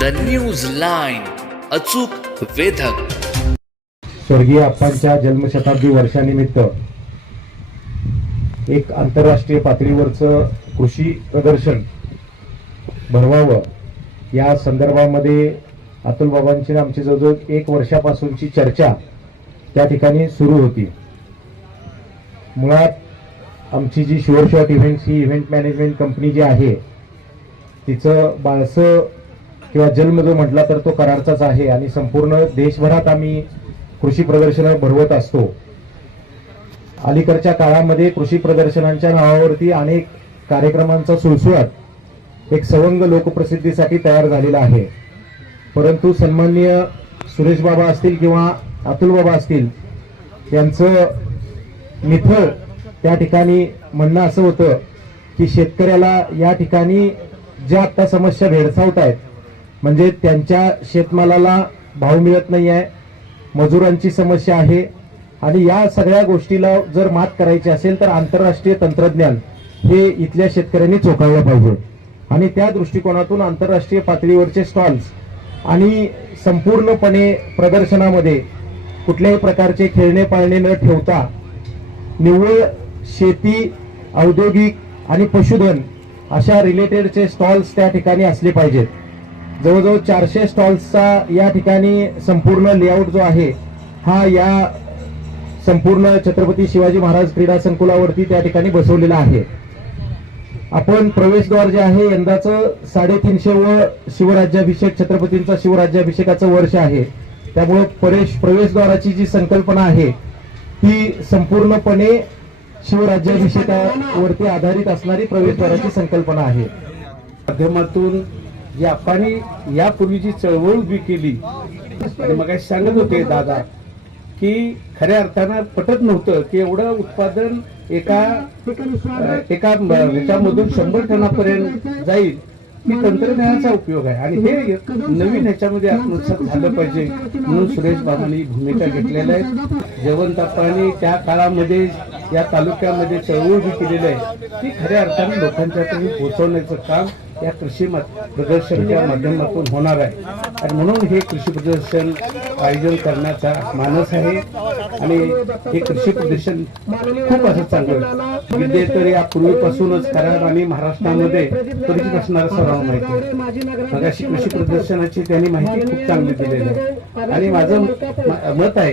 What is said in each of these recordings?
The news line, अचूक वेधक. स्वर्गीय अप्पांच्या जन्मशताब्दी वर्षानिमित्त एक आंतरराष्ट्रीय पातळीवरचं कृषी प्रदर्शन भरवावं या संदर्भामध्ये अतुल बाबांची आमची जवळजवळ 1 वर्षापासूनची चर्चा त्या ठिकाणी सुरू होती. मुळात आमची जी शुअर शॉट इव्हेंट्स ही इव्हेंट मॅनेजमेंट कंपनी जी आहे तिचं बाळसं किंवा जन्म जो म्हटला तर तो कराडचाच आहे आणि संपूर्ण देशभरात आम्ही कृषी प्रदर्शनं भरवत असतो. अलीकडच्या काळामध्ये कृषी प्रदर्शनांच्या नावावरती अनेक कार्यक्रमांचा सुळसुळाट एक सवंग लोकप्रसिद्धीसाठी तयार झालेला आहे. परंतु सन्माननीय सुरेश बाबा असतील किंवा अतुल बाबा असतील यांचं निफळ त्या ठिकाणी म्हणणं असं होतं की शेतकऱ्याला या ठिकाणी ज्या आता समस्या भेडसावत आहेत म्हणजे त्यांच्या शेतमालाला भाव मिळत नाही आहे, मजुरांची समस्या आहे आणि या सगळ्या गोष्टीला जर मात करायची असेल तर आंतरराष्ट्रीय तंत्रज्ञान हे इथल्या शेतकऱ्यांनी चोखाळलं पाहिजे आणि त्या दृष्टिकोनातून आंतरराष्ट्रीय पातळीवरचे स्टॉल्स आणि संपूर्णपणे प्रदर्शनामध्ये कुठल्याही प्रकारचे खेळणे पाळणे न ठेवता निव्वळ शेती, औद्योगिक आणि पशुधन अशा रिलेटेडचे स्टॉल्स त्या ठिकाणी असले पाहिजेत. जवळजवळ 400 स्टॉल्सचा या ठिकाणी संपूर्ण लेआउट जो आहे हा या संपूर्ण छत्रपती शिवाजी महाराज क्रीडा संकुलावरती त्या ठिकाणी बसवलेला आहे. आपण प्रवेशद्वार जे आहे यंदाचं 350 शिवराज्याभिषेक, छत्रपतींचा शिवराज्याभिषेकाचं वर्ष आहे. त्यामुळे प्रवेशद्वाराची जी संकल्पना आहे ती संपूर्णपणे शिवराज्याभिषेकावरती आधारित असणारी प्रवेशद्वाराची संकल्पना आहे. माध्यमातून जी आपण यापूर्वीची चळवळ उभी केली आणि मग सांगत होते दादा की खऱ्या अर्थानं पटत नव्हतं की एवढं उत्पादन एका ह्याच्यामधून 100 टनापर्यंत जाईल. ही तंत्रज्ञानाचा उपयोग आहे आणि हे नवीन ह्याच्यामध्ये आत्मसात झालं पाहिजे म्हणून सुरेश बाबांनी भूमिका घेतलेल्या आहे. जयवंत अप्पांनी त्या काळामध्ये या तालुक्यामध्ये चळवळ उभी केलेली आहे ती खऱ्या अर्थाने लोकांच्याकडे पोहोचवण्याचं काम या कृषी प्रदर्शनाच्या माध्यमातून होणार आहे आणि म्हणून हे कृषी प्रदर्शन आयोजन करण्याचा मानस आहे आणि हे कृषी प्रदर्शन खूप असं चांगलं विद्ये तर यापूर्वीपासूनच कराड आणि महाराष्ट्रामध्ये परिचित असणारा सर्वांना माहिती आहे. मग अशी कृषी प्रदर्शनाची त्यांनी माहिती खूप चांगली दिलेली आहे आणि माझं मत आहे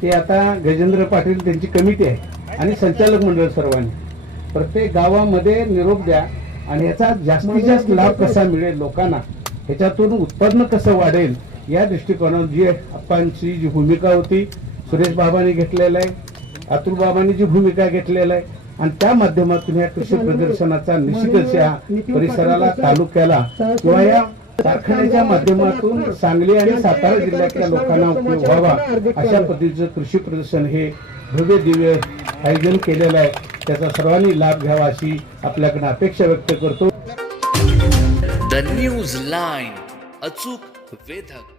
की आता गजेंद्र पाटील त्यांची कमिटी आहे आणि संचालक मंडळ सर्वांनी प्रत्येक गावामध्ये निरोप द्या आणि याचा जास्तीत जास्त लाभ कसा मिळेल लोकांना, ह्याच्यातून उत्पन्न कसं वाढेल या दृष्टिकोनातून जी अप्पांची जी भूमिका होती सुरेश बाबांनी घेतलेला आहे, अतुल बाबांनी जी भूमिका घेतलेला आहे आणि त्या माध्यमातून या कृषी प्रदर्शनाचा निश्चितच या परिसराला, तालुक्याला किंवा या कारखान्याच्या माध्यमातून सांगली आणि सातारा जिल्ह्यातल्या लोकांना उपयोग व्हावा अशा पद्धतीचं कृषी प्रदर्शन हे भव्य दिव्य आयोजन केलेलं आहे. त्याचा सर्वांनी लाभ घ्यावा अशी आपल्याकडे अपेक्षा व्यक्त करतो. द न्यूज लाईन, अचूक वेधक.